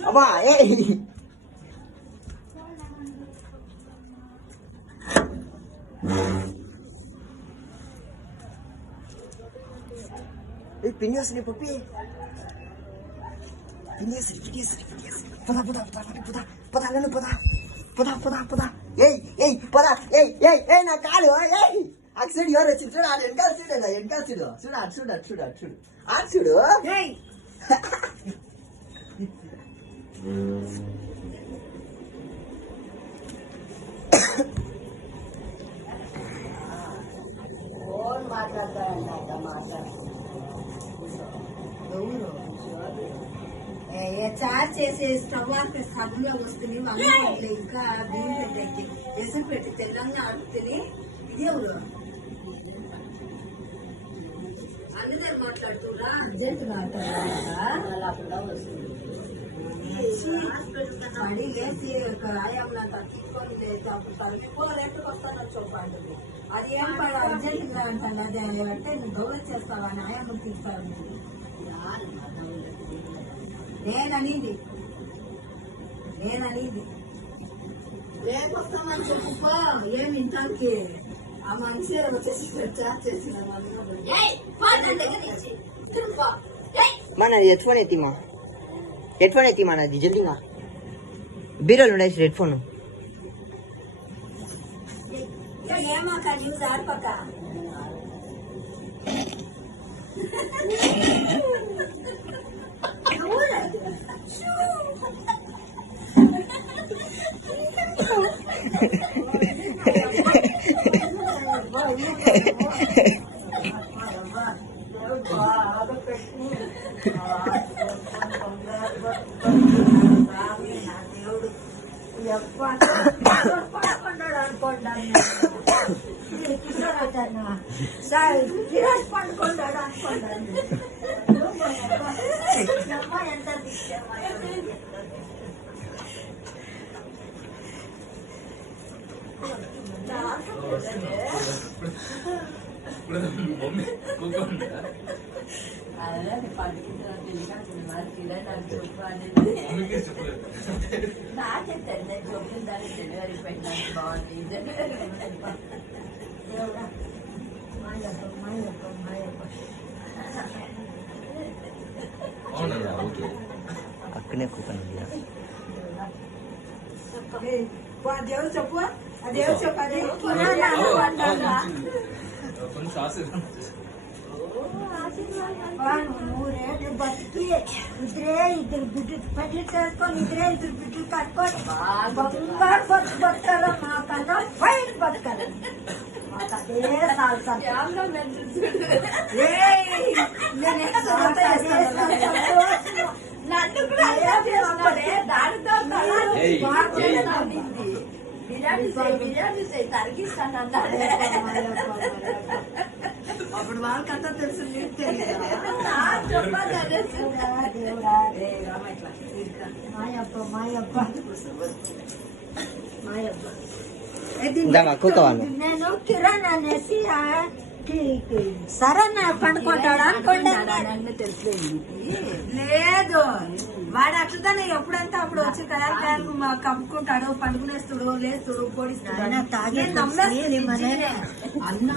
అబ్బా ఏ పిన్ని వస్తుంది పప్పి పద పద పద పద పద పద పద పద పద ఏయ్ పద ఏయ్ నా కాలు ఏయ్ అటు సైడ్ ఎవరు వచ్చి చూడు ఆడు వెనకాల చూడు చూడు అటు చూడు ఫోన్ మాట్లాడతాడంట చార్జ్ చేసే స్టవ్ ఆఫ్ సభలో వస్తుంది మళ్ళీ ఇంకా బియ్యం పెట్టేకి ఎసురు పెట్టి తెల్లంగా ఆడుతుంది ఇది ఎవరు అందరూ మాట్లాడుతున్నా అర్జెంట్ మాట్లాడాలా అడిగేసి ఆయామన్నా తీసుకొని అప్పుడు తగ్గిపోలేక వస్తానని చూపండి అది ఏం పడి అర్జెంట్గా అంటాను అదే అంటే నువ్వు డెవలప్ చేస్తావా అని ఆయామని తీస్తాను నేననిది లేకొస్తామని చెప్పుకో ఏమి ఇంటానికి ఆ మనిషి వచ్చేసి చార్జ్ చేసిన మన హెడ్ఫోన్ ఎత్తిమా హెడ్ఫోన్ ఎత్తి మనది జల్దీగా బీరోలు ఉండే హెడ్ఫోన్ ఏమాక న్యూస్ ఆడిపోక పండుకున్నాడు అనుకుంటాను ఎంత నాకెట్టండి చెప్పిన దాన్ని డెలివరీ పెట్టడానికి బాగుంది అక్కనే కూర్చొని దేవుడు చెప్పు దేవుడు చెప్పదే ఊరేళ్ళు బతికి ఇద్దరు బిడ్డలు పెళ్లి చేసుకొని ఇద్దరు బిడ్డలు కట్టుకొని బంగారు బతకాలి మాకన్నా ఫైన్ బతకాలి బిర్యానీ తరిగిస్తాను అప్పుడు వాళ్ళకంతా తెలుసు నేను కిరణ్ అనేసి సరే పండుకుంటాడు అనుకోండి తెలుసు లేదు వాడు అట్లనే ఎప్పుడంటే అప్పుడు వచ్చి కయాలు కప్పుకుంటాడు పండుకునేస్తుడు లేస్తుడు పొడిస్తాడు అన్న